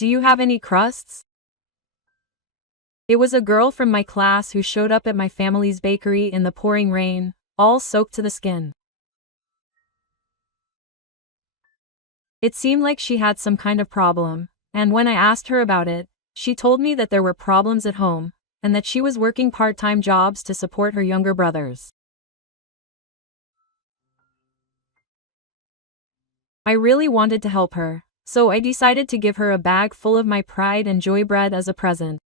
Do you have any crusts? It was a girl from my class who showed up at my family's bakery in the pouring rain, all soaked to the skin. It seemed like she had some kind of problem, and when I asked her about it, she told me that there were problems at home, and that she was working part-time jobs to support her younger brothers. I really wanted to help her, so I decided to give her a bag full of my pride and joy bread as a present.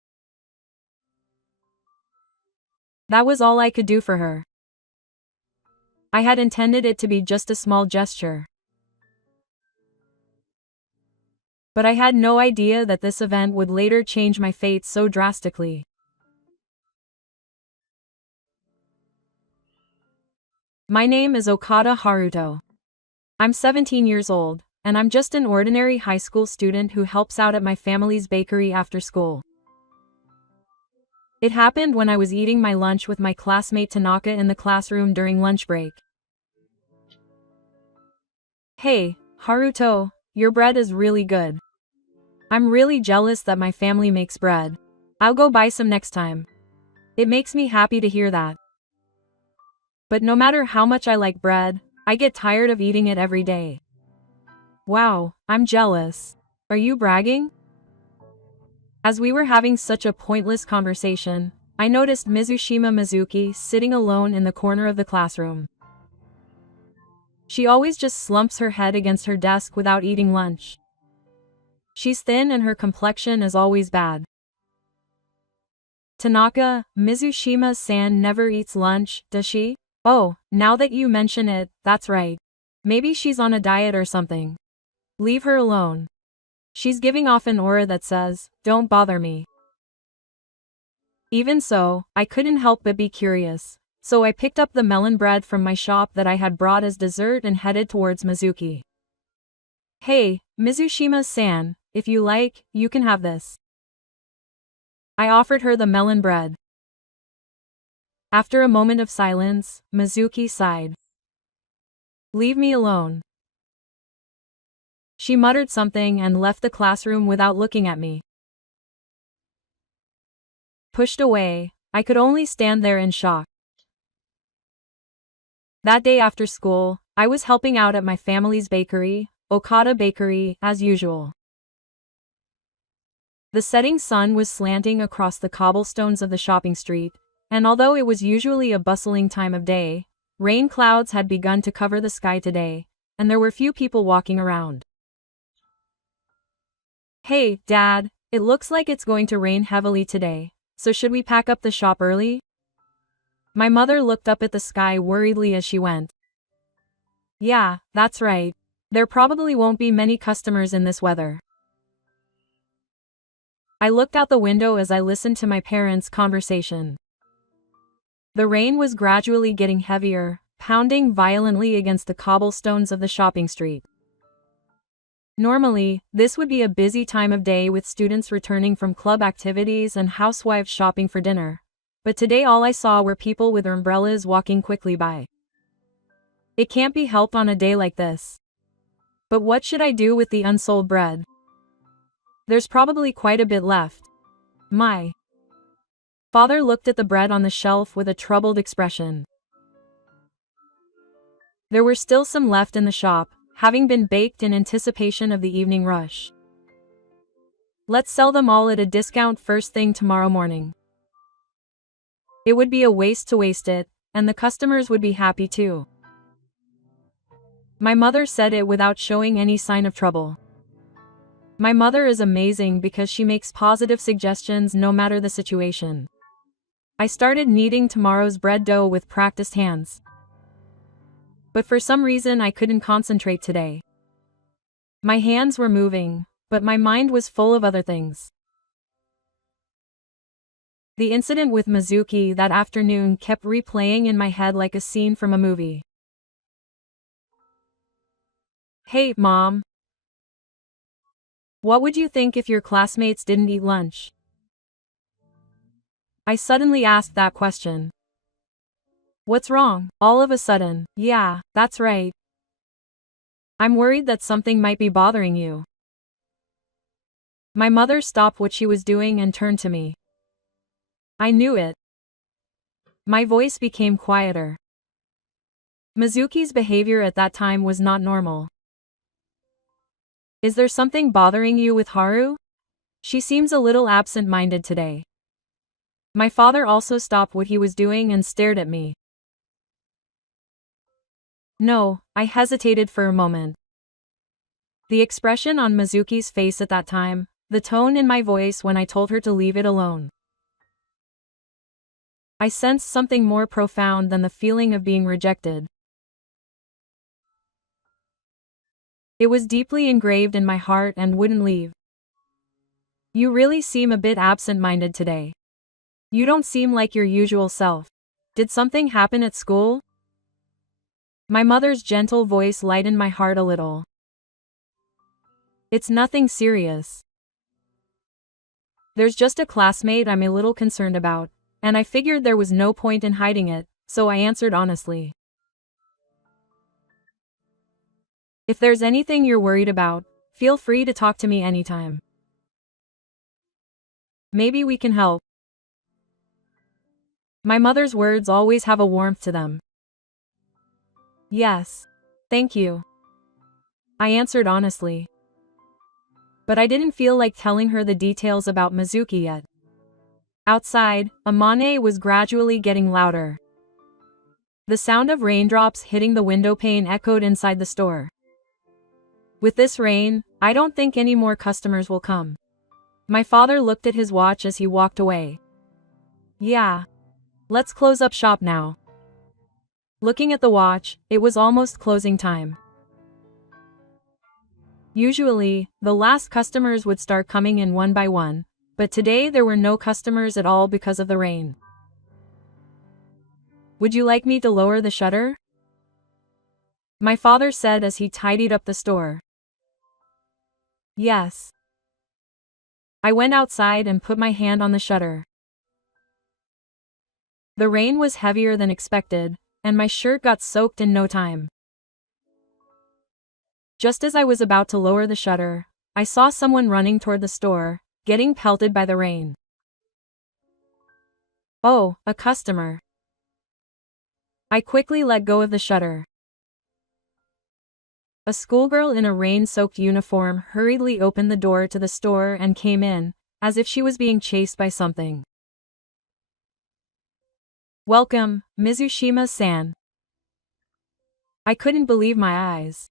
That was all I could do for her. I had intended it to be just a small gesture. But I had no idea that this event would later change my fate so drastically. My name is Okada Haruto. I'm 17 years old, and I'm just an ordinary high school student who helps out at my family's bakery after school. It happened when I was eating my lunch with my classmate Tanaka in the classroom during lunch break. Hey, Haruto, your bread is really good. I'm really jealous that my family makes bread. I'll go buy some next time. It makes me happy to hear that. But no matter how much I like bread, I get tired of eating it every day. Wow, I'm jealous. Are you bragging? As we were having such a pointless conversation, I noticed Mizushima Mizuki sitting alone in the corner of the classroom. She always just slumps her head against her desk without eating lunch. She's thin and her complexion is always bad. Tanaka, Mizushima-san never eats lunch, does she? Oh, now that you mention it, that's right. Maybe she's on a diet or something. Leave her alone. She's giving off an aura that says, don't bother me. Even so, I couldn't help but be curious, so I picked up the melon bread from my shop that I had brought as dessert and headed towards Mizuki. Hey, Mizushima-san, if you like, you can have this. I offered her the melon bread. After a moment of silence, Mizuki sighed. Leave me alone. She muttered something and left the classroom without looking at me. Pushed away, I could only stand there in shock. That day after school, I was helping out at my family's bakery, Okada Bakery, as usual. The setting sun was slanting across the cobblestones of the shopping street, and although it was usually a bustling time of day, rain clouds had begun to cover the sky today, and there were few people walking around. Hey, Dad, it looks like it's going to rain heavily today, so should we pack up the shop early? My mother looked up at the sky worriedly as she went. Yeah, that's right. There probably won't be many customers in this weather. I looked out the window as I listened to my parents' conversation. The rain was gradually getting heavier, pounding violently against the cobblestones of the shopping street. Normally, this would be a busy time of day with students returning from club activities and housewives shopping for dinner. But today all I saw were people with umbrellas walking quickly by. It can't be helped on a day like this. But what should I do with the unsold bread? There's probably quite a bit left. My father looked at the bread on the shelf with a troubled expression. There were still some left in the shop, having been baked in anticipation of the evening rush. Let's sell them all at a discount first thing tomorrow morning. It would be a waste to waste it, and the customers would be happy too. My mother said it without showing any sign of trouble. My mother is amazing because she makes positive suggestions no matter the situation. I started kneading tomorrow's bread dough with practiced hands. But for some reason I couldn't concentrate today. My hands were moving, but my mind was full of other things. The incident with Mizuki that afternoon kept replaying in my head like a scene from a movie. Hey, Mom. What would you think if your classmates didn't eat lunch? I suddenly asked that question. What's wrong? All of a sudden, yeah, that's right. I'm worried that something might be bothering you. My mother stopped what she was doing and turned to me. I knew it. My voice became quieter. Mizuki's behavior at that time was not normal. Is there something bothering you with Haru? She seems a little absent-minded today. My father also stopped what he was doing and stared at me. No, I hesitated for a moment. The expression on Mizuki's face at that time, the tone in my voice when I told her to leave it alone. I sensed something more profound than the feeling of being rejected. It was deeply engraved in my heart and wouldn't leave. You really seem a bit absent-minded today. You don't seem like your usual self. Did something happen at school? My mother's gentle voice lightened my heart a little. It's nothing serious. There's just a classmate I'm a little concerned about, and I figured there was no point in hiding it, so I answered honestly. If there's anything you're worried about, feel free to talk to me anytime. Maybe we can help. My mother's words always have a warmth to them. Yes. Thank you. I answered honestly. But I didn't feel like telling her the details about Mizuki yet. Outside, Amane was gradually getting louder. The sound of raindrops hitting the window pane echoed inside the store. With this rain, I don't think any more customers will come. My father looked at his watch as he walked away. Yeah. Let's close up shop now. Looking at the watch, it was almost closing time. Usually, the last customers would start coming in one by one, but today there were no customers at all because of the rain. Would you like me to lower the shutter? My father said as he tidied up the store. Yes. I went outside and put my hand on the shutter. The rain was heavier than expected, and my shirt got soaked in no time. Just as I was about to lower the shutter, I saw someone running toward the store, getting pelted by the rain. Oh, a customer. I quickly let go of the shutter. A schoolgirl in a rain-soaked uniform hurriedly opened the door to the store and came in, as if she was being chased by something. Welcome, Mizushima-san. I couldn't believe my eyes.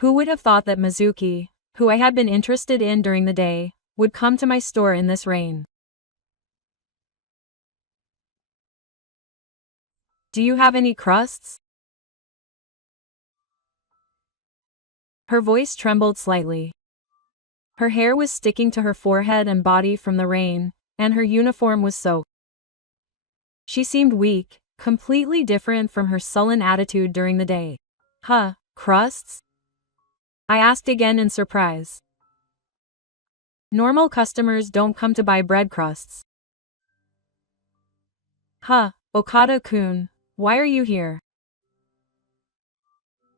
Who would have thought that Mizuki, who I had been interested in during the day, would come to my store in this rain? Do you have any crusts? Her voice trembled slightly. Her hair was sticking to her forehead and body from the rain, and her uniform was soaked. She seemed weak, completely different from her sullen attitude during the day. Huh, crusts? I asked again in surprise. Normal customers don't come to buy bread crusts. Huh, Okada-kun, why are you here?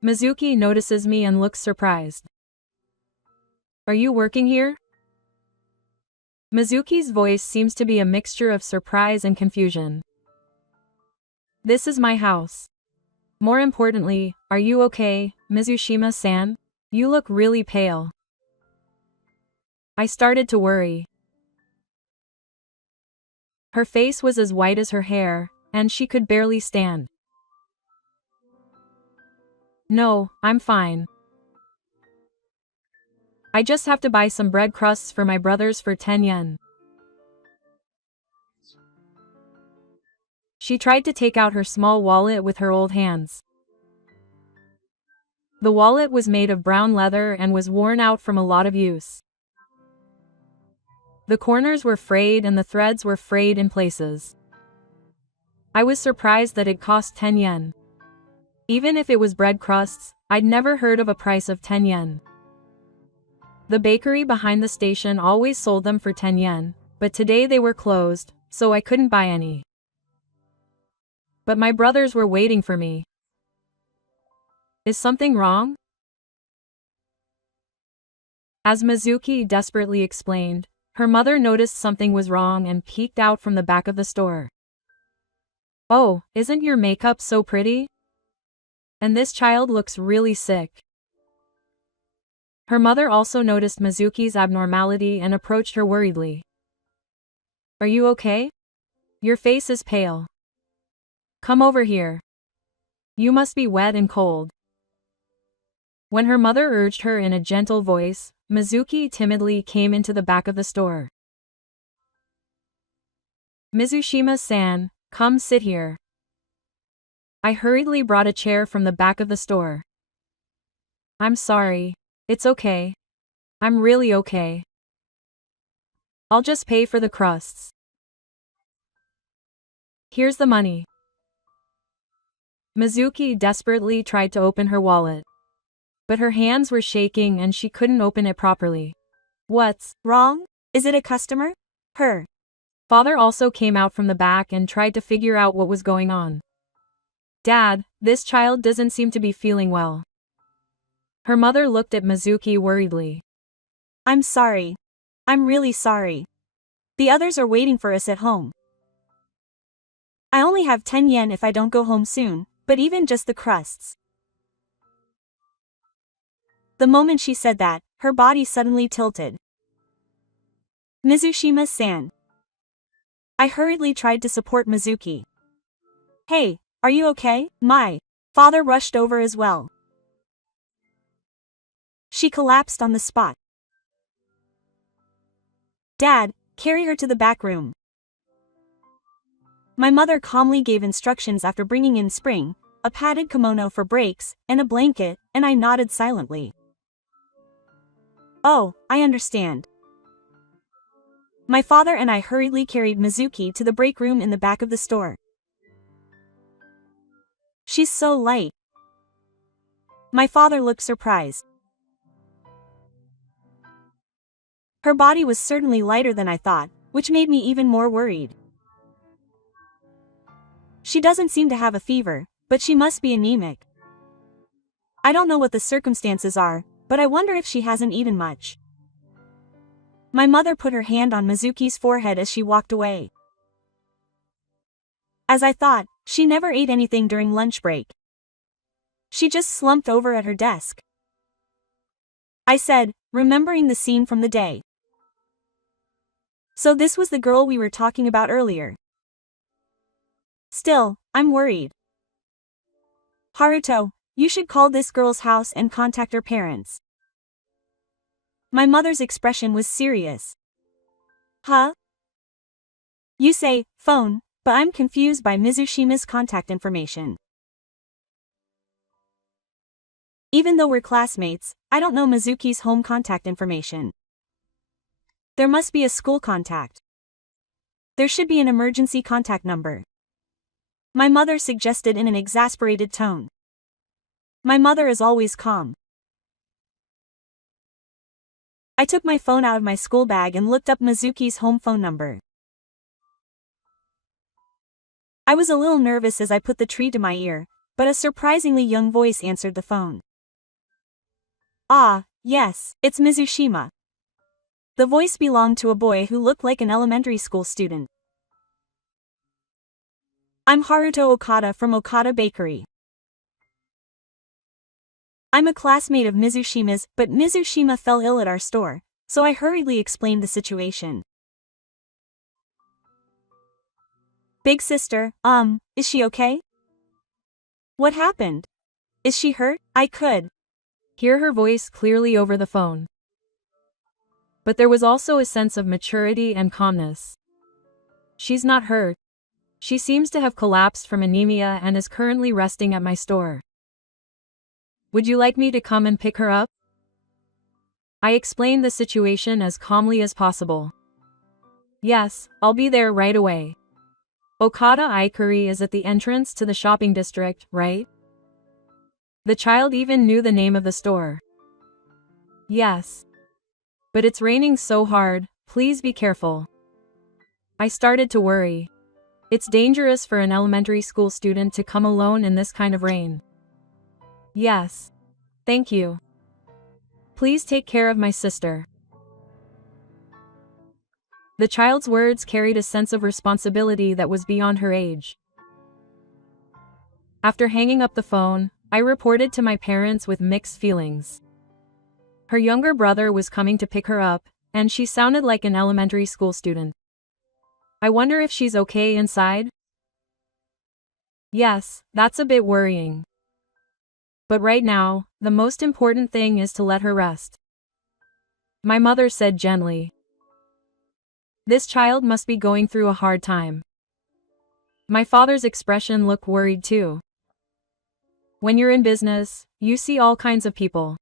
Mizuki notices me and looks surprised. Are you working here? Mizuki's voice seems to be a mixture of surprise and confusion. This is my house. More importantly, are you okay, Mizushima-san? You look really pale. I started to worry. Her face was as white as her hair, and she could barely stand. No, I'm fine. I just have to buy some bread crusts for my brothers for 10 yen. She tried to take out her small wallet with her old hands. The wallet was made of brown leather and was worn out from a lot of use. The corners were frayed and the threads were frayed in places. I was surprised that it cost 10 yen. Even if it was bread crusts, I'd never heard of a price of 10 yen. The bakery behind the station always sold them for 10 yen, but today they were closed, so I couldn't buy any. But my brothers were waiting for me. Is something wrong? As Mizuki desperately explained, her mother noticed something was wrong and peeked out from the back of the store. "Oh, isn't your makeup so pretty? And this child looks really sick." Her mother also noticed Mizuki's abnormality and approached her worriedly. "Are you okay? Your face is pale. Come over here. You must be wet and cold." When her mother urged her in a gentle voice, Mizuki timidly came into the back of the store. "Mizushima-san, come sit here." I hurriedly brought a chair from the back of the store. "I'm sorry. It's okay. I'm really okay. I'll just pay for the crusts. Here's the money." Mizuki desperately tried to open her wallet. But her hands were shaking and she couldn't open it properly. "What's wrong? Is it a customer?" Her father also came out from the back and tried to figure out what was going on. "Dad, this child doesn't seem to be feeling well." Her mother looked at Mizuki worriedly. "I'm sorry. I'm really sorry. The others are waiting for us at home. I only have 10 yen if I don't go home soon, but even just the crusts." The moment she said that, her body suddenly tilted. "Mizushima-san." I hurriedly tried to support Mizuki. "Hey, are you okay?" My father rushed over as well. She collapsed on the spot. "Dad, carry her to the back room." My mother calmly gave instructions after bringing in Spring, a padded kimono for breaks, and a blanket, and I nodded silently. "Oh, I understand." My father and I hurriedly carried Mizuki to the break room in the back of the store. "She's so light." My father looked surprised. Her body was certainly lighter than I thought, which made me even more worried. "She doesn't seem to have a fever, but she must be anemic. I don't know what the circumstances are, but I wonder if she hasn't eaten much." My mother put her hand on Mizuki's forehead as she walked away. As I thought, she never ate anything during lunch break. She just slumped over at her desk. I said, remembering the scene from the day. "So this was the girl we were talking about earlier." "Still, I'm worried." "Haruto, you should call this girl's house and contact her parents." My mother's expression was serious. "Huh? You say, phone, but I'm confused by Mizushima's contact information. Even though we're classmates, I don't know Mizuki's home contact information. There must be a school contact. There should be an emergency contact number." My mother suggested in an exasperated tone. My mother is always calm. I took my phone out of my school bag and looked up Mizuki's home phone number. I was a little nervous as I put the tree to my ear, but a surprisingly young voice answered the phone. "Ah, yes, it's Mizushima." The voice belonged to a boy who looked like an elementary school student. "I'm Haruto Okada from Okada Bakery. I'm a classmate of Mizushima's, but Mizushima fell ill at our store, so I hurriedly explained the situation." "Big sister, is she okay? What happened? Is she hurt?" I could hear her voice clearly over the phone. But there was also a sense of maturity and calmness. "She's not hurt. She seems to have collapsed from anemia and is currently resting at my store. Would you like me to come and pick her up?" I explained the situation as calmly as possible. "Yes, I'll be there right away. Okada Bakery is at the entrance to the shopping district, right?" The child even knew the name of the store. "Yes. But it's raining so hard, please be careful." I started to worry. It's dangerous for an elementary school student to come alone in this kind of rain. "Yes. Thank you." Please take care of my sister. The child's words carried a sense of responsibility that was beyond her age. After hanging up the phone, I reported to my parents with mixed feelings. Her younger brother was coming to pick her up, and she sounded like an elementary school student. I wonder if she's okay inside? Yes, that's a bit worrying. But right now, the most important thing is to let her rest. My mother said gently. This child must be going through a hard time. My father's expression looked worried too. When you're in business, you see all kinds of people.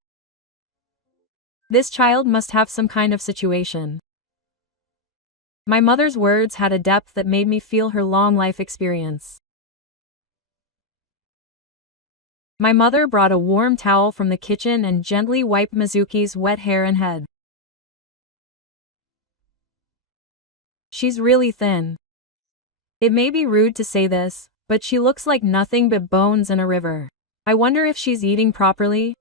This child must have some kind of situation. My mother's words had a depth that made me feel her long life experience. My mother brought a warm towel from the kitchen and gently wiped Mizuki's wet hair and head. She's really thin. It may be rude to say this, but she looks like nothing but bones in a river. I wonder if she's eating properly?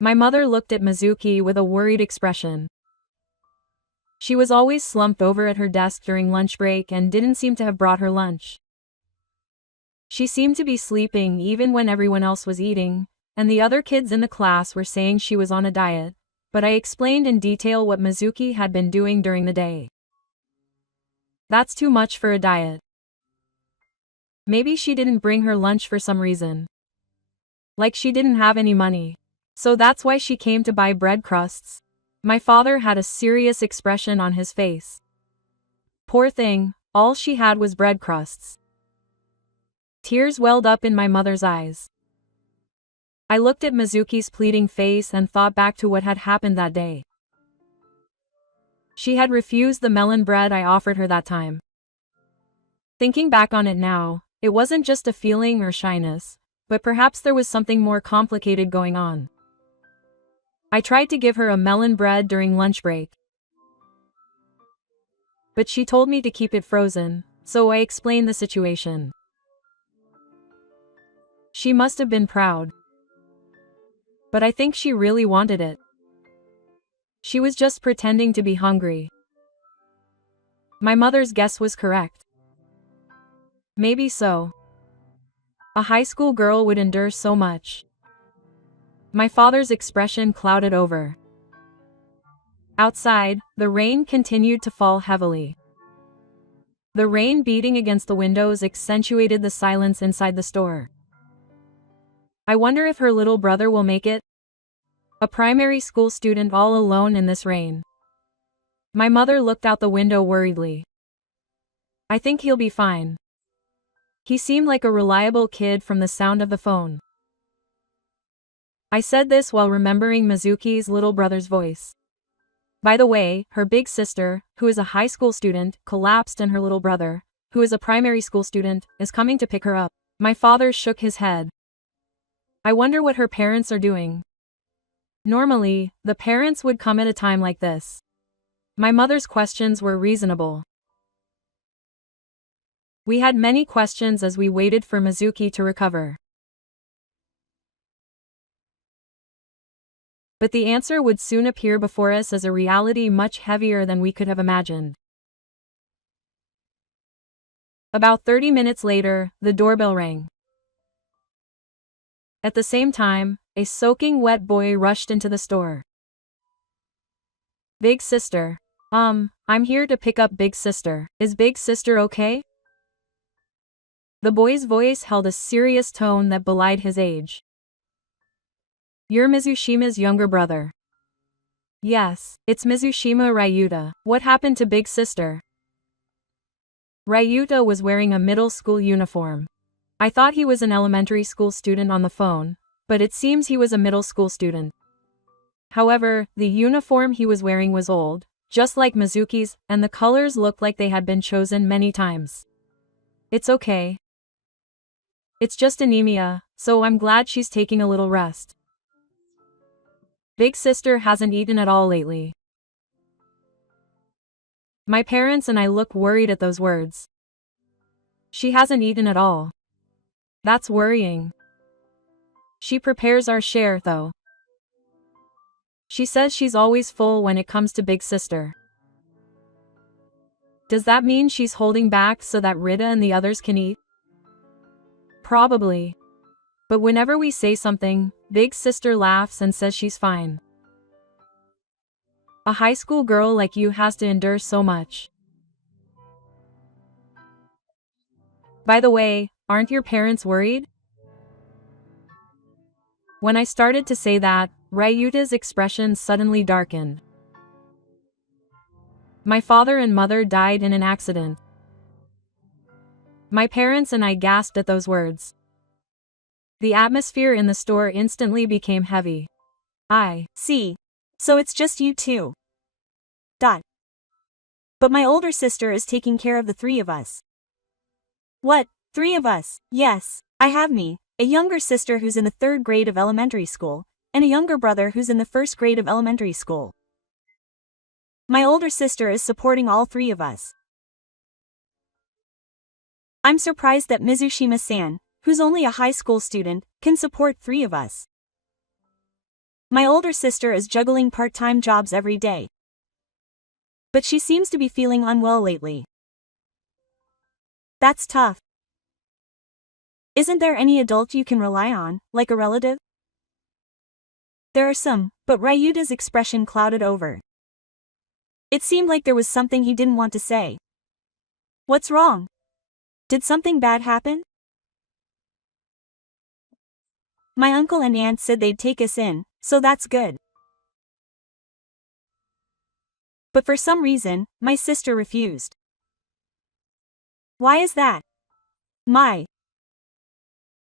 My mother looked at Mizuki with a worried expression. She was always slumped over at her desk during lunch break and didn't seem to have brought her lunch. She seemed to be sleeping even when everyone else was eating, and the other kids in the class were saying she was on a diet, but I explained in detail what Mizuki had been doing during the day. That's too much for a diet. Maybe she didn't bring her lunch for some reason. Like she didn't have any money. So that's why she came to buy bread crusts. My father had a serious expression on his face. Poor thing, all she had was bread crusts. Tears welled up in my mother's eyes. I looked at Mizuki's pleading face and thought back to what had happened that day. She had refused the melon bread I offered her that time. Thinking back on it now, it wasn't just a feeling or shyness, but perhaps there was something more complicated going on. I tried to give her a melon bread during lunch break, but she told me to keep it frozen, so I explained the situation. She must have been proud. But I think she really wanted it. She was just pretending to be hungry. My mother's guess was correct. Maybe so. A high school girl would endure so much. My father's expression clouded over. Outside, the rain continued to fall heavily. The rain beating against the windows accentuated the silence inside the store. I wonder if her little brother will make it? A primary school student all alone in this rain. My mother looked out the window worriedly. I think he'll be fine. He seemed like a reliable kid from the sound of the phone. I said this while remembering Mizuki's little brother's voice. By the way, her big sister, who is a high school student, collapsed and her little brother, who is a primary school student, is coming to pick her up. My father shook his head. I wonder what her parents are doing. Normally, the parents would come at a time like this. My mother's questions were reasonable. We had many questions as we waited for Mizuki to recover. But the answer would soon appear before us as a reality much heavier than we could have imagined. About 30 minutes later, the doorbell rang. At the same time, a soaking wet boy rushed into the store. Big sister. I'm here to pick up Big sister. Is Big sister okay? The boy's voice held a serious tone that belied his age. You're Mizushima's younger brother. Yes, it's Mizushima Ryuta. What happened to Big sister? Ryuta was wearing a middle school uniform. I thought he was an elementary school student on the phone, but it seems he was a middle school student. However, the uniform he was wearing was old, just like Mizuki's, and the colors looked like they had been chosen many times. It's okay. It's just anemia, so I'm glad she's taking a little rest. Big sister hasn't eaten at all lately. My parents and I look worried at those words. She hasn't eaten at all. That's worrying. She prepares our share, though. She says she's always full when it comes to big sister. Does that mean she's holding back so that Rita and the others can eat? Probably. But whenever we say something, big sister laughs and says she's fine. A high school girl like you has to endure so much. By the way, aren't your parents worried? When I started to say that, Ryuta's expression suddenly darkened. My father and mother died in an accident. My parents and I gasped at those words. The atmosphere in the store instantly became heavy. I See. So it's just you two. But my older sister is taking care of the three of us. What, 3 of us? Yes, I have me, a younger sister who's in the 3rd grade of elementary school, and a younger brother who's in the 1st grade of elementary school. My older sister is supporting all 3 of us. I'm surprised that Mizushima-san, who's only a high school student, can support 3 of us. My older sister is juggling part-time jobs every day. But she seems to be feeling unwell lately. That's tough. Isn't there any adult you can rely on, like a relative? There are some, but Ryuta's expression clouded over. It seemed like there was something he didn't want to say. What's wrong? Did something bad happen? My uncle and aunt said they'd take us in, so that's good. But for some reason, my sister refused. Why is that? My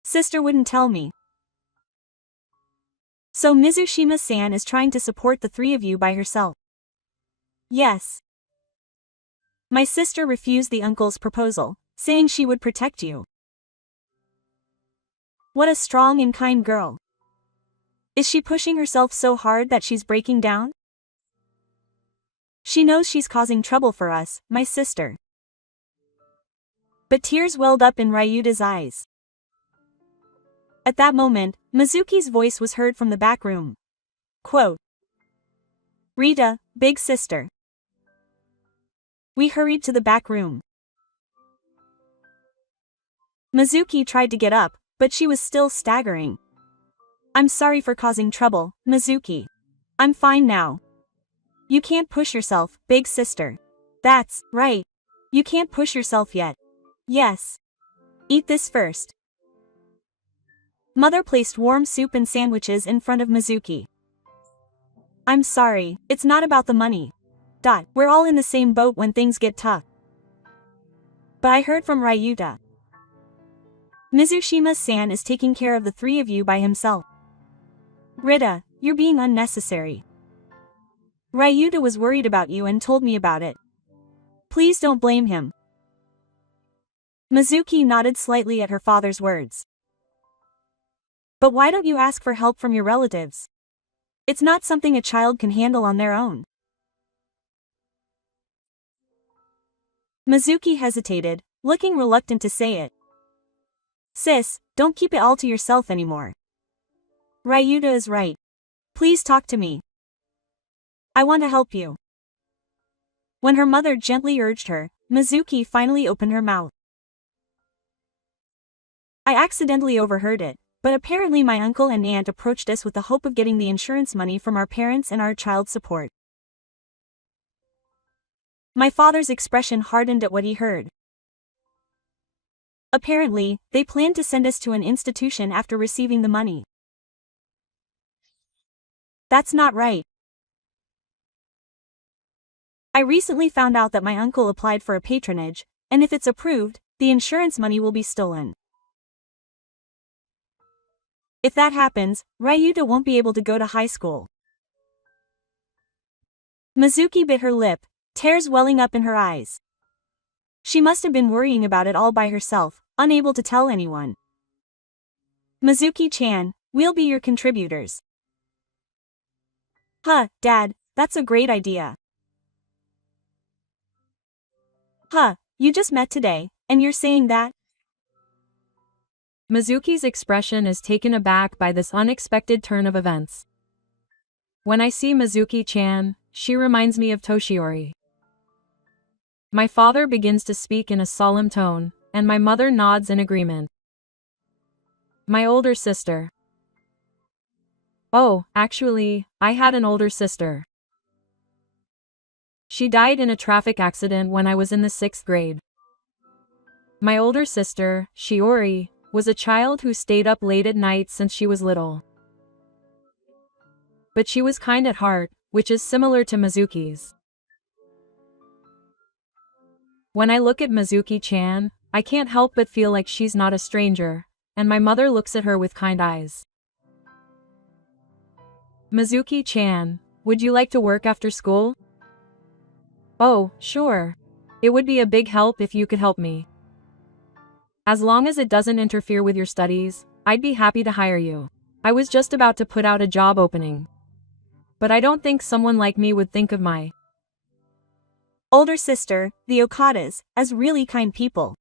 sister wouldn't tell me. So Mizushima-san is trying to support the 3 of you by herself. Yes. My sister refused the uncle's proposal, saying she would protect you. What a strong and kind girl. Is she pushing herself so hard that she's breaking down? She knows she's causing trouble for us, my sister. But tears welled up in Ryuta's eyes. At that moment, Mizuki's voice was heard from the back room. Quote, Rita, big sister. We hurried to the back room. Mizuki tried to get up, but she was still staggering. I'm sorry for causing trouble, Mizuki. I'm fine now. You can't push yourself, big sister. That's right. You can't push yourself yet. Yes. Eat this first. Mother placed warm soup and sandwiches in front of Mizuki. I'm sorry, it's not about the money. We're all in the same boat when things get tough. But I heard from Ryuta. Mizushima-san is taking care of the 3 of you by himself. Rita, you're being unnecessary. Ryuta was worried about you and told me about it. Please don't blame him. Mizuki nodded slightly at her father's words. But why don't you ask for help from your relatives? It's not something a child can handle on their own. Mizuki hesitated, looking reluctant to say it. Sis, don't keep it all to yourself anymore. Ryuta is right. Please talk to me. I want to help you. When her mother gently urged her, Mizuki finally opened her mouth. I accidentally overheard it, but apparently my uncle and aunt approached us with the hope of getting the insurance money from our parents and our child support. My father's expression hardened at what he heard. Apparently, they planned to send us to an institution after receiving the money. That's not right. I recently found out that my uncle applied for a patronage, and if it's approved, the insurance money will be stolen. If that happens, Ryuta won't be able to go to high school. Mizuki bit her lip, tears welling up in her eyes. She must have been worrying about it all by herself, unable to tell anyone. Mizuki-chan, we'll be your contributors. Huh, Dad, that's a great idea. Huh, you just met today, and you're saying that? Mizuki's expression is taken aback by this unexpected turn of events. When I see Mizuki-chan, she reminds me of Toshiori. My father begins to speak in a solemn tone, and my mother nods in agreement. My older sister. Oh, actually, I had an older sister. She died in a traffic accident when I was in the 6th grade. My older sister, Shiori, was a child who stayed up late at night since she was little. But she was kind at heart, which is similar to Mizuki's. When I look at Mizuki-chan, I can't help but feel like she's not a stranger, and my mother looks at her with kind eyes. Mizuki-chan, would you like to work after school? Oh, sure. It would be a big help if you could help me. As long as it doesn't interfere with your studies, I'd be happy to hire you. I was just about to put out a job opening. But I don't think someone like me would think of my older sister, the Okadas, as really kind people.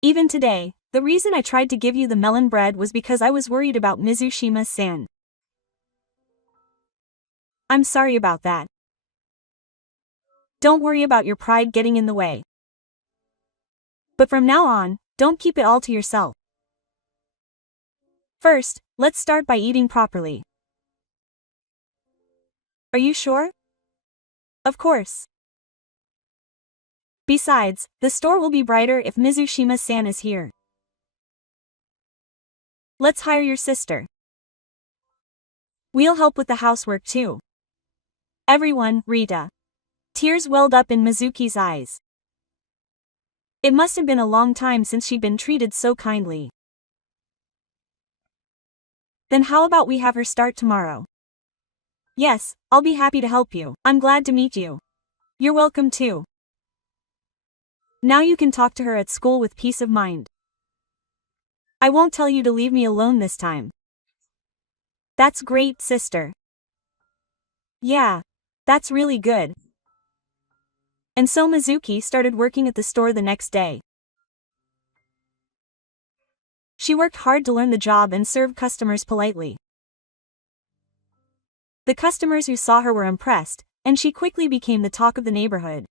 Even today, the reason I tried to give you the melon bread was because I was worried about Mizushima-san. I'm sorry about that. Don't worry about your pride getting in the way. But from now on, don't keep it all to yourself. First, let's start by eating properly. Are you sure? Of course. Besides, the store will be brighter if Mizushima-san is here. Let's hire your sister. We'll help with the housework too. Everyone, Rita. Tears welled up in Mizuki's eyes. It must have been a long time since she'd been treated so kindly. Then how about we have her start tomorrow? Yes, I'll be happy to help you. I'm glad to meet you. You're welcome too. Now you can talk to her at school with peace of mind. I won't tell you to leave me alone this time. That's great, sister. Yeah, that's really good. And so Mizuki started working at the store the next day. She worked hard to learn the job and serve customers politely. The customers who saw her were impressed, and she quickly became the talk of the neighborhood.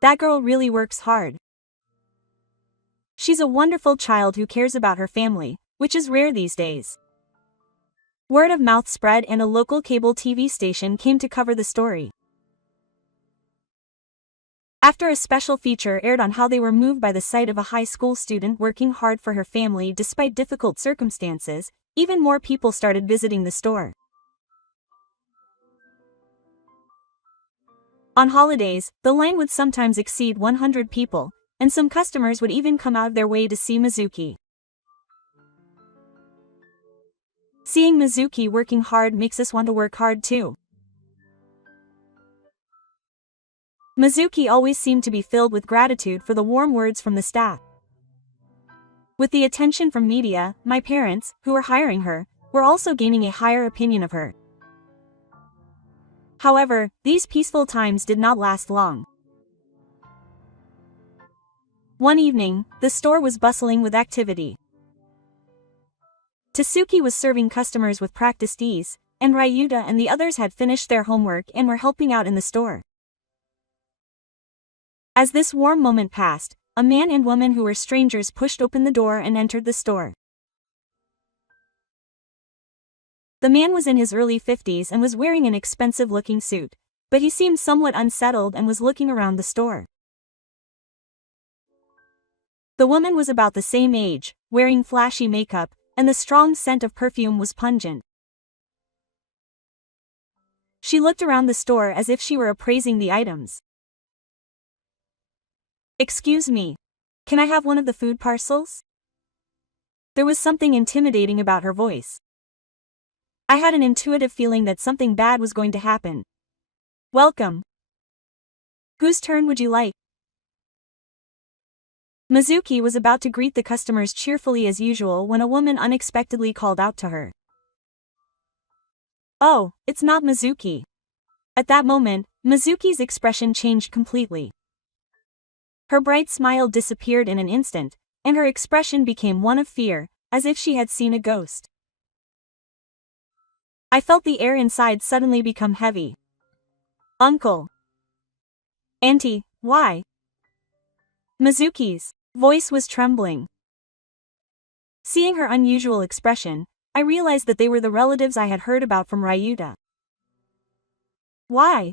That girl really works hard. She's a wonderful child who cares about her family, which is rare these days. Word of mouth spread and a local cable TV station came to cover the story. After a special feature aired on how they were moved by the sight of a high school student working hard for her family despite difficult circumstances, even more people started visiting the store. On holidays, the line would sometimes exceed 100 people, and some customers would even come out of their way to see Mizuki. Seeing Mizuki working hard makes us want to work hard too. Mizuki always seemed to be filled with gratitude for the warm words from the staff. With the attention from media, my parents, who were hiring her, were also gaining a higher opinion of her. However, these peaceful times did not last long. One evening, the store was bustling with activity. Tasuki was serving customers with practiced ease, and Ryuta and the others had finished their homework and were helping out in the store. As this warm moment passed, a man and woman who were strangers pushed open the door and entered the store. The man was in his early 50s and was wearing an expensive-looking suit, but he seemed somewhat unsettled and was looking around the store. The woman was about the same age, wearing flashy makeup, and the strong scent of perfume was pungent. She looked around the store as if she were appraising the items. "Excuse me. Can I have one of the food parcels?" There was something intimidating about her voice. I had an intuitive feeling that something bad was going to happen. "Welcome. Whose turn would you like?" Mizuki was about to greet the customers cheerfully as usual when a woman unexpectedly called out to her. "Oh, it's not Mizuki." At that moment, Mizuki's expression changed completely. Her bright smile disappeared in an instant, and her expression became one of fear, as if she had seen a ghost. I felt the air inside suddenly become heavy. Uncle. Auntie, why? Mizuki's voice was trembling. Seeing her unusual expression, I realized that they were the relatives I had heard about from Ryuta. Why?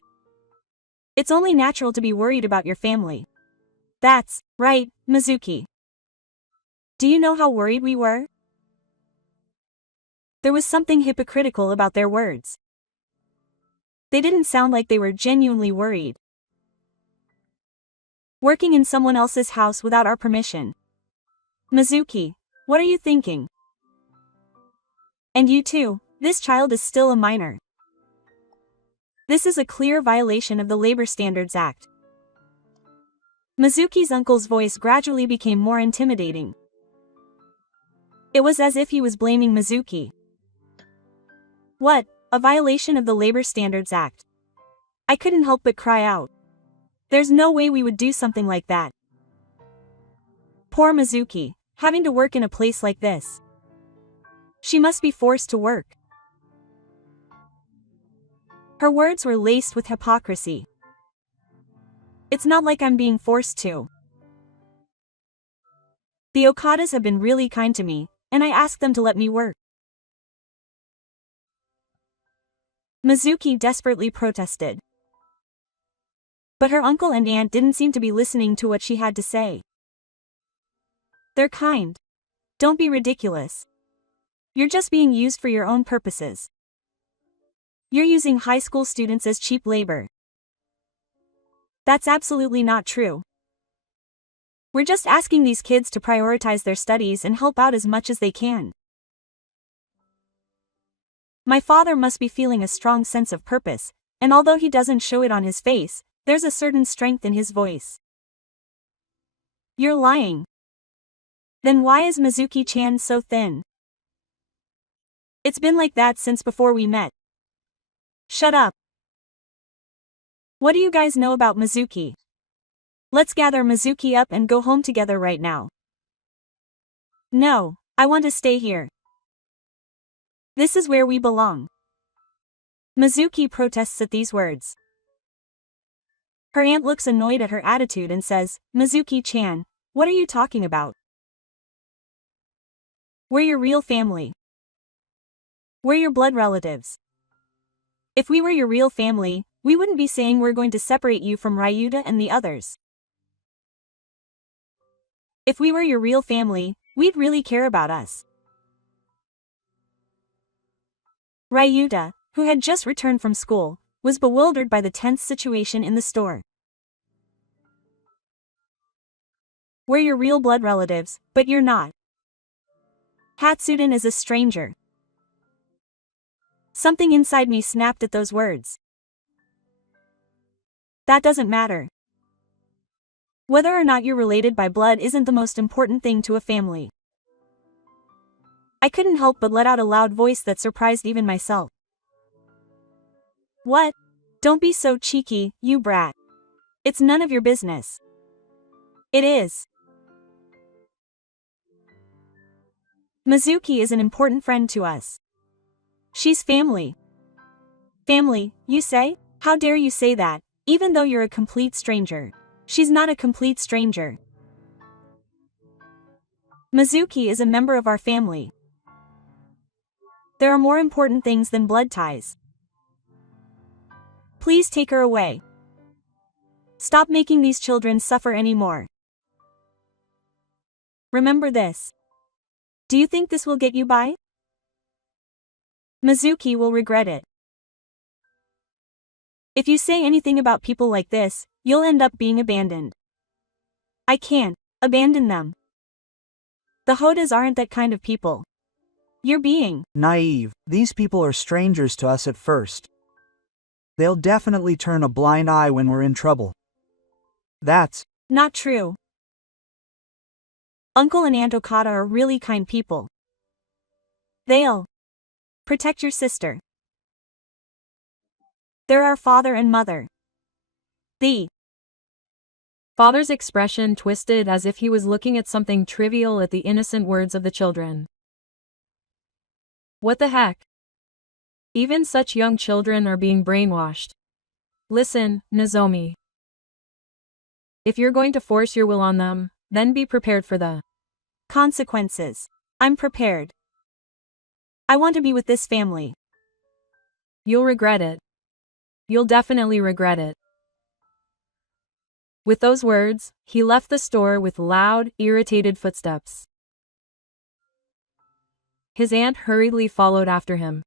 It's only natural to be worried about your family. That's right, Mizuki. Do you know how worried we were? There was something hypocritical about their words. They didn't sound like they were genuinely worried. Working in someone else's house without our permission. Mizuki, what are you thinking? And you too, this child is still a minor. This is a clear violation of the Labor Standards Act. Mizuki's uncle's voice gradually became more intimidating. It was as if he was blaming Mizuki. What, a violation of the Labor Standards Act? I couldn't help but cry out. There's no way we would do something like that. Poor Mizuki, having to work in a place like this. She must be forced to work. Her words were laced with hypocrisy. It's not like I'm being forced to. The Okadas have been really kind to me, and I asked them to let me work. Mizuki desperately protested. But her uncle and aunt didn't seem to be listening to what she had to say. They're kind. Don't be ridiculous. You're just being used for your own purposes. You're using high school students as cheap labor. That's absolutely not true. We're just asking these kids to prioritize their studies and help out as much as they can. My father must be feeling a strong sense of purpose, and although he doesn't show it on his face, there's a certain strength in his voice. You're lying. Then why is Mizuki-chan so thin? It's been like that since before we met. Shut up. What do you guys know about Mizuki? Let's gather Mizuki up and go home together right now. No, I want to stay here. This is where we belong. Mizuki protests at these words. Her aunt looks annoyed at her attitude and says, Mizuki-chan, what are you talking about? We're your real family. We're your blood relatives. If we were your real family, we wouldn't be saying we're going to separate you from Ryuta and the others. If we were your real family, we'd really care about us. Ryuta, who had just returned from school, was bewildered by the tense situation in the store. We're your real blood relatives, but you're not. Hatsuden is a stranger. Something inside me snapped at those words. That doesn't matter. Whether or not you're related by blood isn't the most important thing to a family. I couldn't help but let out a loud voice that surprised even myself. What? Don't be so cheeky, you brat. It's none of your business. It is. Mizuki is an important friend to us. She's family. Family, you say? How dare you say that, even though you're a complete stranger. She's not a complete stranger. Mizuki is a member of our family. There are more important things than blood ties. Please take her away. Stop making these children suffer anymore. Remember this. Do you think this will get you by? Mizuki will regret it. If you say anything about people like this, you'll end up being abandoned. I can't abandon them. The Hodas aren't that kind of people. You're being naive. These people are strangers to us at first. They'll definitely turn a blind eye when we're in trouble. That's not true. Uncle and Aunt Okada are really kind people. They'll protect your sister. They're our father and mother. The father's expression twisted as if he was looking at something trivial at the innocent words of the children. What the heck? Even such young children are being brainwashed. Listen, Nozomi. If you're going to force your will on them, then be prepared for the consequences. I'm prepared. I want to be with this family. You'll regret it. You'll definitely regret it. With those words, he left the store with loud, irritated footsteps. His aunt hurriedly followed after him.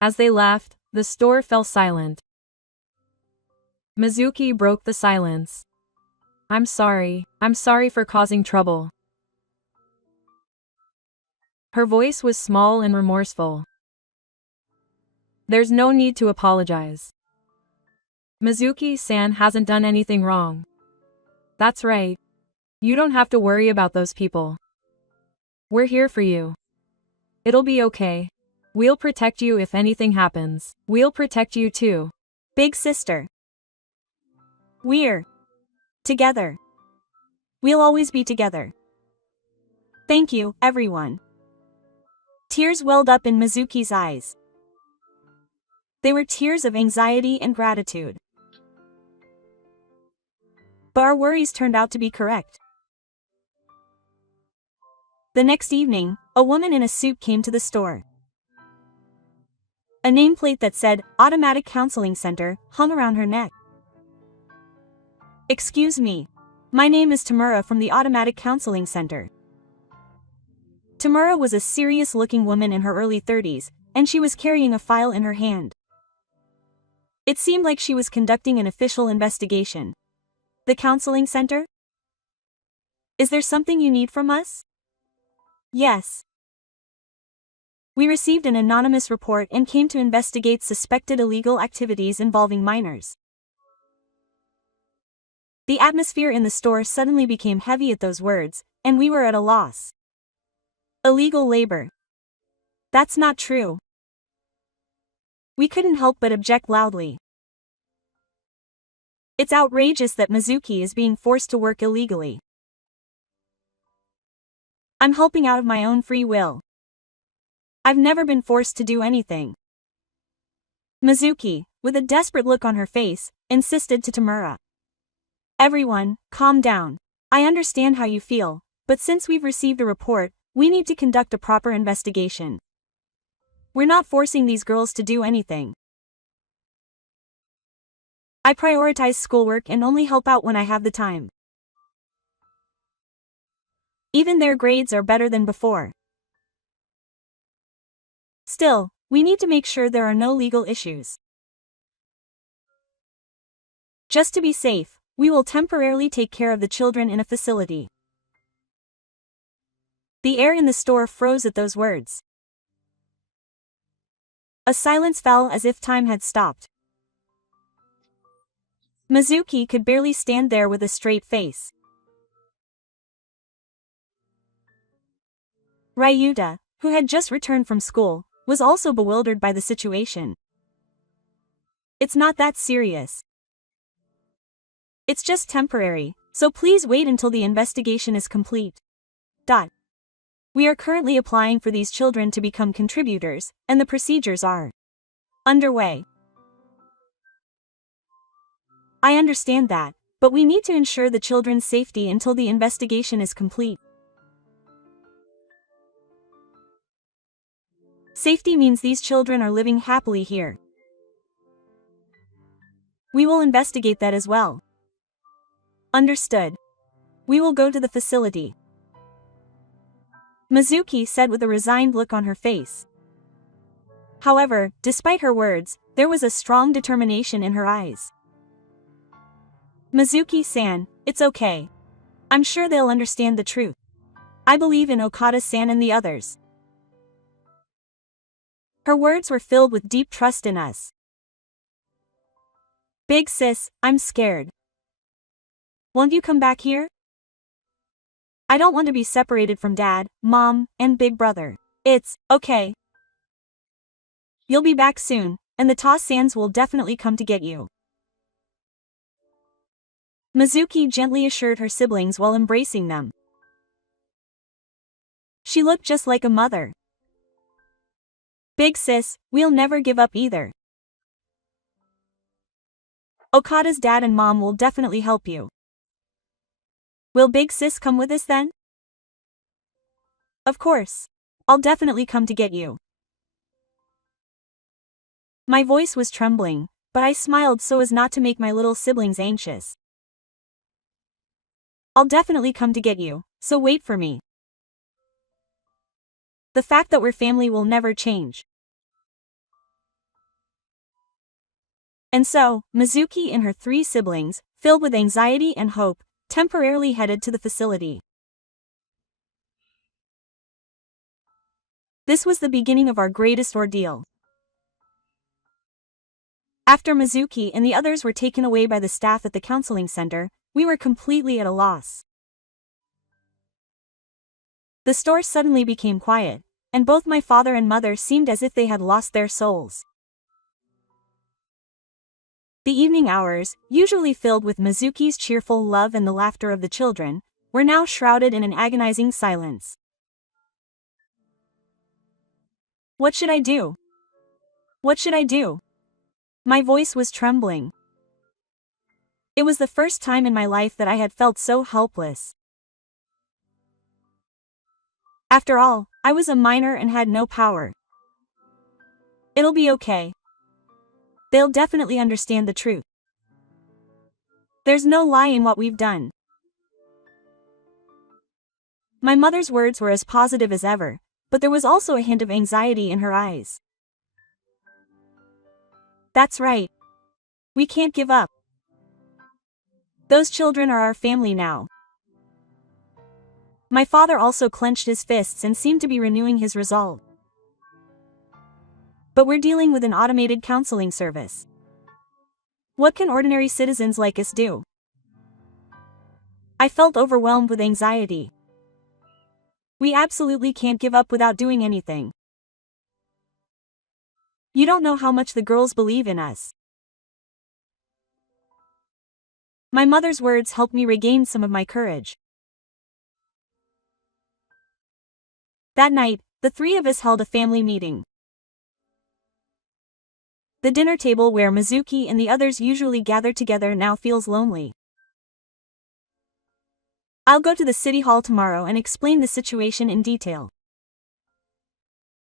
As they left, the store fell silent. Mizuki broke the silence. I'm sorry for causing trouble. Her voice was small and remorseful. There's no need to apologize. Mizuki-san hasn't done anything wrong. That's right. You don't have to worry about those people. We're here for you. It'll be okay. We'll protect you if anything happens. We'll protect you too. Big sister. We're together. We'll always be together. Thank you, everyone. Tears welled up in Mizuki's eyes. They were tears of anxiety and gratitude. But our worries turned out to be correct. The next evening, a woman in a suit came to the store. A nameplate that said, Automatic Counseling Center, hung around her neck. Excuse me. My name is Tamura from the Automatic Counseling Center. Tamura was a serious-looking woman in her early 30s, and she was carrying a file in her hand. It seemed like she was conducting an official investigation. The counseling center? Is there something you need from us? Yes. We received an anonymous report and came to investigate suspected illegal activities involving minors. The atmosphere in the store suddenly became heavy at those words, and we were at a loss. Illegal labor. That's not true. We couldn't help but object loudly. It's outrageous that Mizuki is being forced to work illegally. I'm helping out of my own free will. I've never been forced to do anything. Mizuki, with a desperate look on her face, insisted to Tamura. Everyone, calm down. I understand how you feel, but since we've received a report, we need to conduct a proper investigation. We're not forcing these girls to do anything. I prioritize schoolwork and only help out when I have the time. Even their grades are better than before. Still, we need to make sure there are no legal issues. Just to be safe, we will temporarily take care of the children in a facility. The air in the store froze at those words. A silence fell as if time had stopped. Mizuki could barely stand there with a straight face. Ryuta, who had just returned from school, was also bewildered by the situation. It's not that serious. It's just temporary, so please wait until the investigation is complete. We are currently applying for these children to become contributors, and the procedures are underway. I understand that, but we need to ensure the children's safety until the investigation is complete. Safety means these children are living happily here. We will investigate that as well. Understood. We will go to the facility. Mizuki said with a resigned look on her face. However, despite her words, there was a strong determination in her eyes. Mizuki-san, it's okay. I'm sure they'll understand the truth. I believe in Okada-san and the others. Her words were filled with deep trust in us. Big sis, I'm scared. Won't you come back here? I don't want to be separated from Dad, Mom, and Big Brother. It's okay. You'll be back soon, and the Ta-sans will definitely come to get you. Mizuki gently assured her siblings while embracing them. She looked just like a mother. Big sis, we'll never give up either. Okada's dad and mom will definitely help you. Will big sis come with us then? Of course. I'll definitely come to get you. My voice was trembling, but I smiled so as not to make my little siblings anxious. I'll definitely come to get you, so wait for me. The fact that we're family will never change. And so, Mizuki and her 3 siblings, filled with anxiety and hope, temporarily headed to the facility. This was the beginning of our greatest ordeal. After Mizuki and the others were taken away by the staff at the counseling center, we were completely at a loss. The store suddenly became quiet, and both my father and mother seemed as if they had lost their souls. The evening hours, usually filled with Mizuki's cheerful love and the laughter of the children, were now shrouded in an agonizing silence. What should I do? What should I do? My voice was trembling. It was the first time in my life that I had felt so helpless. After all, I was a minor and had no power. It'll be okay. They'll definitely understand the truth. There's no lie in what we've done. My mother's words were as positive as ever, but there was also a hint of anxiety in her eyes. That's right. We can't give up. Those children are our family now. My father also clenched his fists and seemed to be renewing his resolve. But we're dealing with an automated counseling service. What can ordinary citizens like us do? I felt overwhelmed with anxiety. We absolutely can't give up without doing anything. You don't know how much the girls believe in us. My mother's words helped me regain some of my courage. That night, the 3 of us held a family meeting. The dinner table where Mizuki and the others usually gather together now feels lonely. I'll go to the city hall tomorrow and explain the situation in detail.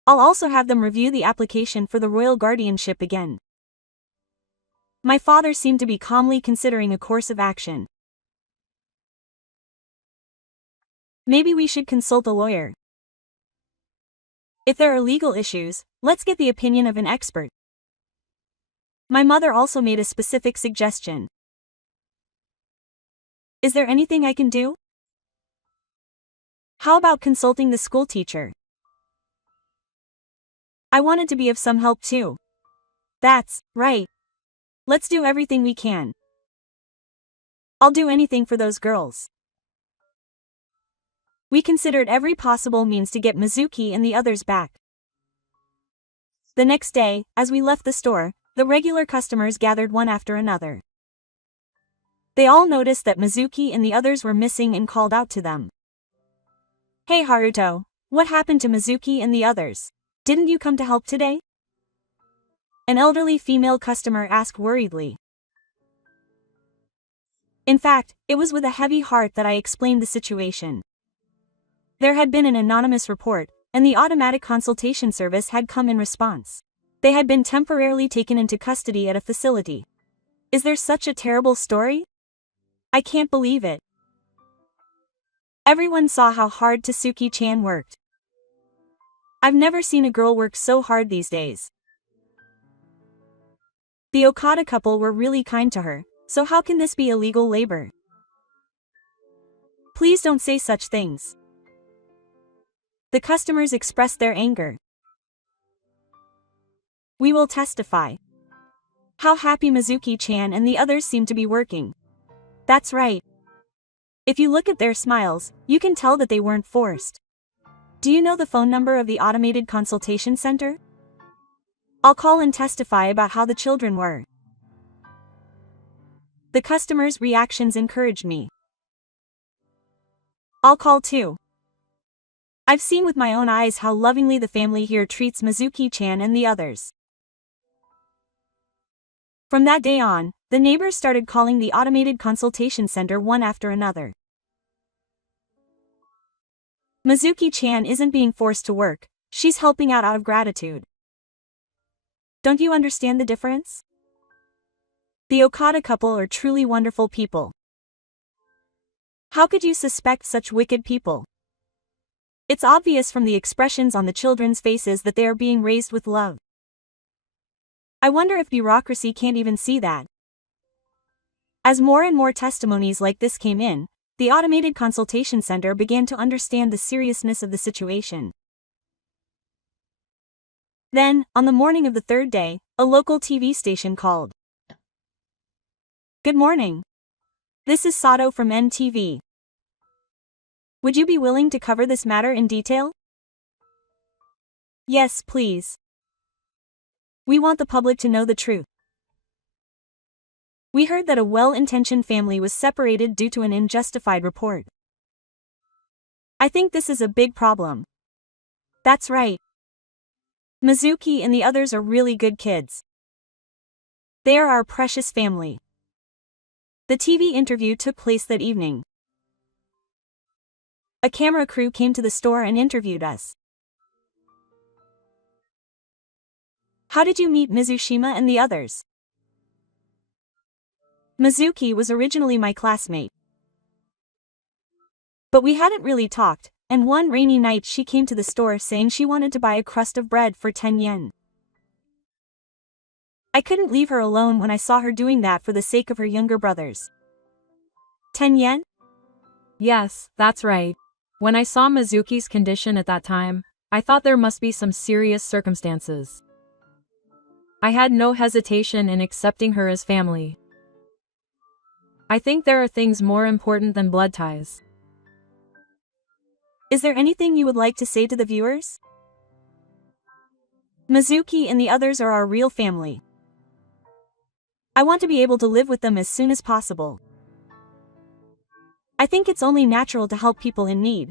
I'll also have them review the application for the royal guardianship again. My father seemed to be calmly considering a course of action. Maybe we should consult a lawyer. If there are legal issues, let's get the opinion of an expert. My mother also made a specific suggestion. Is there anything I can do? How about consulting the school teacher? I wanted to be of some help too. That's right. Let's do everything we can. I'll do anything for those girls. We considered every possible means to get Mizuki and the others back. The next day, as we left the store, the regular customers gathered one after another. They all noticed that Mizuki and the others were missing and called out to them. Hey Haruto, what happened to Mizuki and the others? Didn't you come to help today? An elderly female customer asked worriedly. In fact, it was with a heavy heart that I explained the situation. There had been an anonymous report, and the automatic consultation service had come in response. They had been temporarily taken into custody at a facility. Is there such a terrible story? I can't believe it. Everyone saw how hard Tsuki-chan worked. I've never seen a girl work so hard these days. The Okada couple were really kind to her, so how can this be illegal labor? Please don't say such things. The customers expressed their anger. We will testify. How happy Mizuki-chan and the others seem to be working. That's right. If you look at their smiles, you can tell that they weren't forced. Do you know the phone number of the automated consultation center? I'll call and testify about how the children were. The customers' reactions encouraged me. I'll call too. I've seen with my own eyes how lovingly the family here treats Mizuki-chan and the others. From that day on, the neighbors started calling the automated consultation center one after another. Mizuki-chan isn't being forced to work, she's helping out of gratitude. Don't you understand the difference? The Okada couple are truly wonderful people. How could you suspect such wicked people? It's obvious from the expressions on the children's faces that they are being raised with love. I wonder if bureaucracy can't even see that. As more and more testimonies like this came in, the automated consultation center began to understand the seriousness of the situation. Then, on the morning of the third day, a local TV station called. Good morning. This is Sato from NTV. Would you be willing to cover this matter in detail? Yes, please. We want the public to know the truth. We heard that a well-intentioned family was separated due to an unjustified report. I think this is a big problem. That's right. Mizuki and the others are really good kids. They are our precious family. The TV interview took place that evening. A camera crew came to the store and interviewed us. How did you meet Mizushima and the others? Mizuki was originally my classmate. But we hadn't really talked, and one rainy night she came to the store saying she wanted to buy a crust of bread for 10 yen. I couldn't leave her alone when I saw her doing that for the sake of her younger brothers. 10 yen? Yes, that's right. When I saw Mizuki's condition at that time, I thought there must be some serious circumstances. I had no hesitation in accepting her as family. I think there are things more important than blood ties. Is there anything you would like to say to the viewers? Mizuki and the others are our real family. I want to be able to live with them as soon as possible. I think it's only natural to help people in need.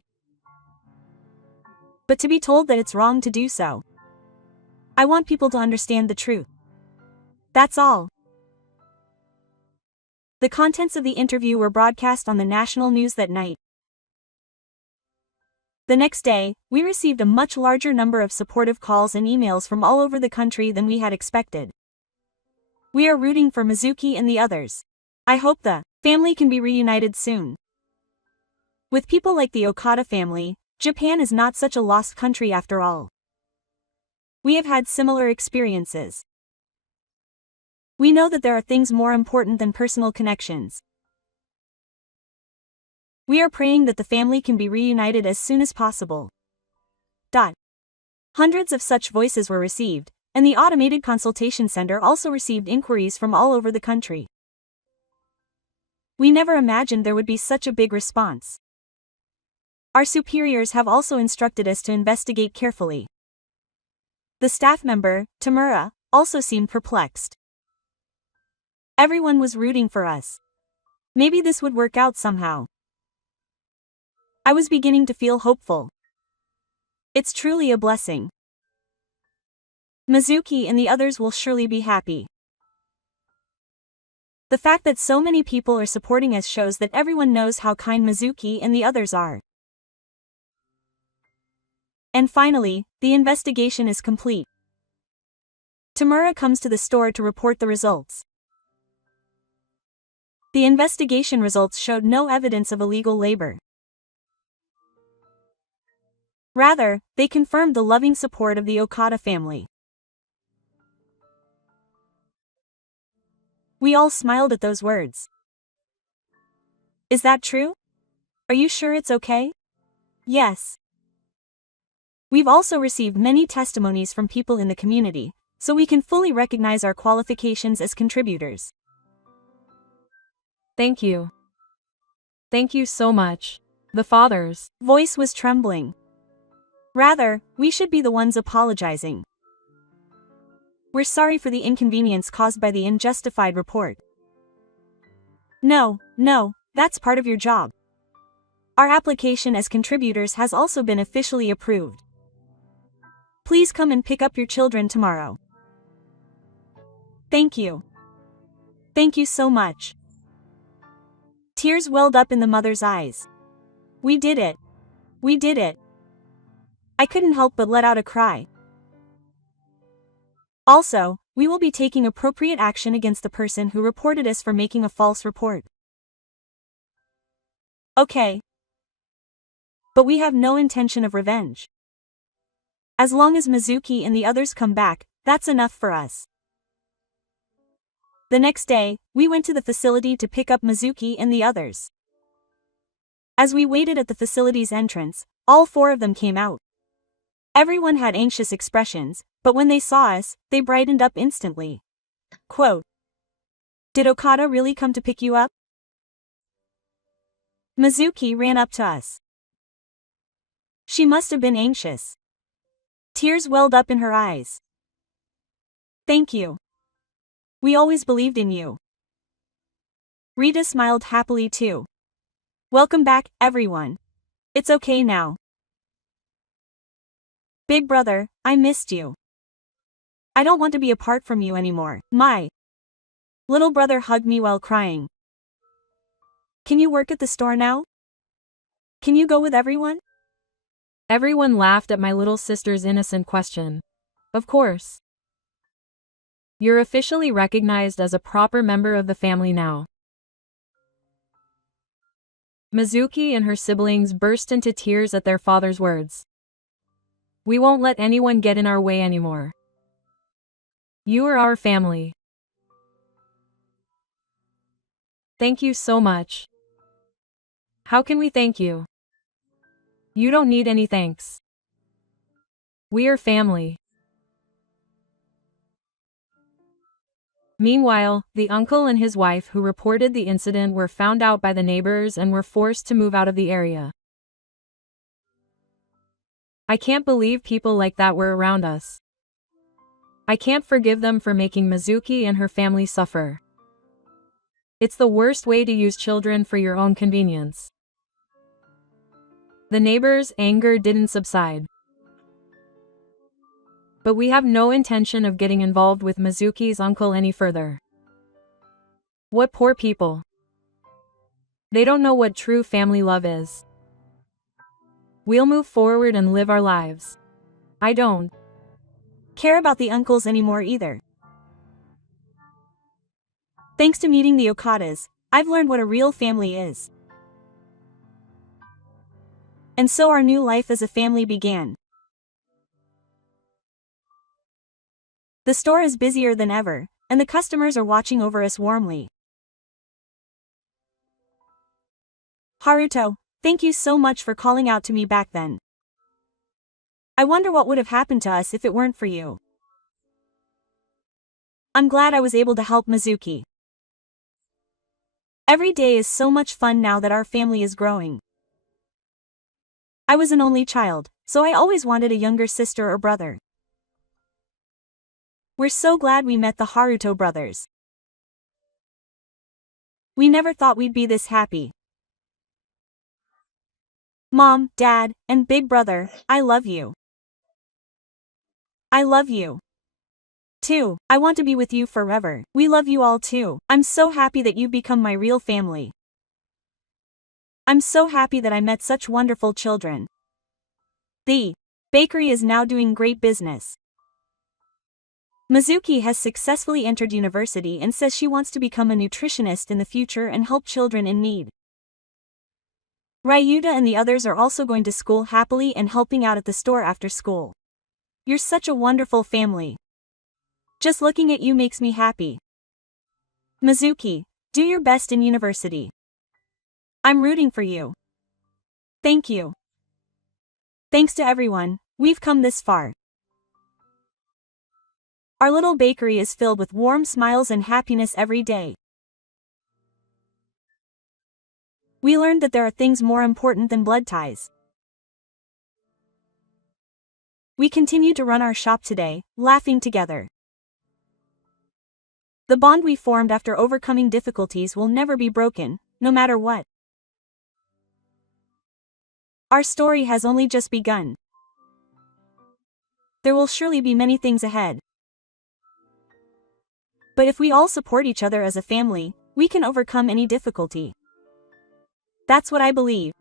But to be told that it's wrong to do so. I want people to understand the truth. That's all. The contents of the interview were broadcast on the national news that night. The next day, we received a much larger number of supportive calls and emails from all over the country than we had expected. We are rooting for Mizuki and the others. I hope the family can be reunited soon. With people like the Okada family, Japan is not such a lost country after all. We have had similar experiences. We know that there are things more important than personal connections. We are praying that the family can be reunited as soon as possible. Hundreds of such voices were received, and the automated consultation center also received inquiries from all over the country. We never imagined there would be such a big response. Our superiors have also instructed us to investigate carefully. The staff member, Tamura, also seemed perplexed. Everyone was rooting for us. Maybe this would work out somehow. I was beginning to feel hopeful. It's truly a blessing. Mizuki and the others will surely be happy. The fact that so many people are supporting us shows that everyone knows how kind Mizuki and the others are. And finally, the investigation is complete. Tamura comes to the store to report the results. The investigation results showed no evidence of illegal labor. Rather, they confirmed the loving support of the Okada family. We all smiled at those words. Is that true? Are you sure it's okay? Yes. We've also received many testimonies from people in the community, so we can fully recognize our qualifications as contributors. Thank you. Thank you so much. The father's voice was trembling. Rather, we should be the ones apologizing. We're sorry for the inconvenience caused by the unjustified report. No, that's part of your job. Our application as contributors has also been officially approved. Please come and pick up your children tomorrow. Thank you. Thank you so much. Tears welled up in the mother's eyes. We did it. We did it. I couldn't help but let out a cry. Also, we will be taking appropriate action against the person who reported us for making a false report. Okay. But we have no intention of revenge. As long as Mizuki and the others come back, that's enough for us. The next day, we went to the facility to pick up Mizuki and the others. As we waited at the facility's entrance, all four of them came out. Everyone had anxious expressions, but when they saw us, they brightened up instantly. Quote, "Did Okada really come to pick you up?" Mizuki ran up to us. She must have been anxious. Tears welled up in her eyes. Thank you. We always believed in you. Rita smiled happily too. Welcome back, everyone. It's okay now. Big brother, I missed you. I don't want to be apart from you anymore. My little brother hugged me while crying. Can you work at the store now? Can you go with everyone? Everyone laughed at my little sister's innocent question. Of course. You're officially recognized as a proper member of the family now. Mizuki and her siblings burst into tears at their father's words. We won't let anyone get in our way anymore. You are our family. Thank you so much. How can we thank you? You don't need any thanks. We are family. Meanwhile, the uncle and his wife who reported the incident were found out by the neighbors and were forced to move out of the area. I can't believe people like that were around us. I can't forgive them for making Mizuki and her family suffer. It's the worst way to use children for your own convenience. The neighbors' anger didn't subside. But we have no intention of getting involved with Mizuki's uncle any further. What poor people. They don't know what true family love is. We'll move forward and live our lives. I don't care about the uncles anymore either. Thanks to meeting the Okadas, I've learned what a real family is. And so our new life as a family began. The store is busier than ever, and the customers are watching over us warmly. Haruto, thank you so much for calling out to me back then. I wonder what would have happened to us if it weren't for you. I'm glad I was able to help Mizuki. Every day is so much fun now that our family is growing. I was an only child, so I always wanted a younger sister or brother. We're so glad we met the Haruto brothers. We never thought we'd be this happy. Mom, Dad, and Big Brother, I love you. I love you. Too, I want to be with you forever. We love you all too. I'm so happy that you've become my real family. I'm so happy that I met such wonderful children. The bakery is now doing great business. Mizuki has successfully entered university and says she wants to become a nutritionist in the future and help children in need. Ryuta and the others are also going to school happily and helping out at the store after school. You're such a wonderful family. Just looking at you makes me happy. Mizuki, do your best in university. I'm rooting for you. Thank you. Thanks to everyone, we've come this far. Our little bakery is filled with warm smiles and happiness every day. We learned that there are things more important than blood ties. We continue to run our shop today, laughing together. The bond we formed after overcoming difficulties will never be broken, no matter what. Our story has only just begun. There will surely be many things ahead. But if we all support each other as a family, we can overcome any difficulty. That's what I believe.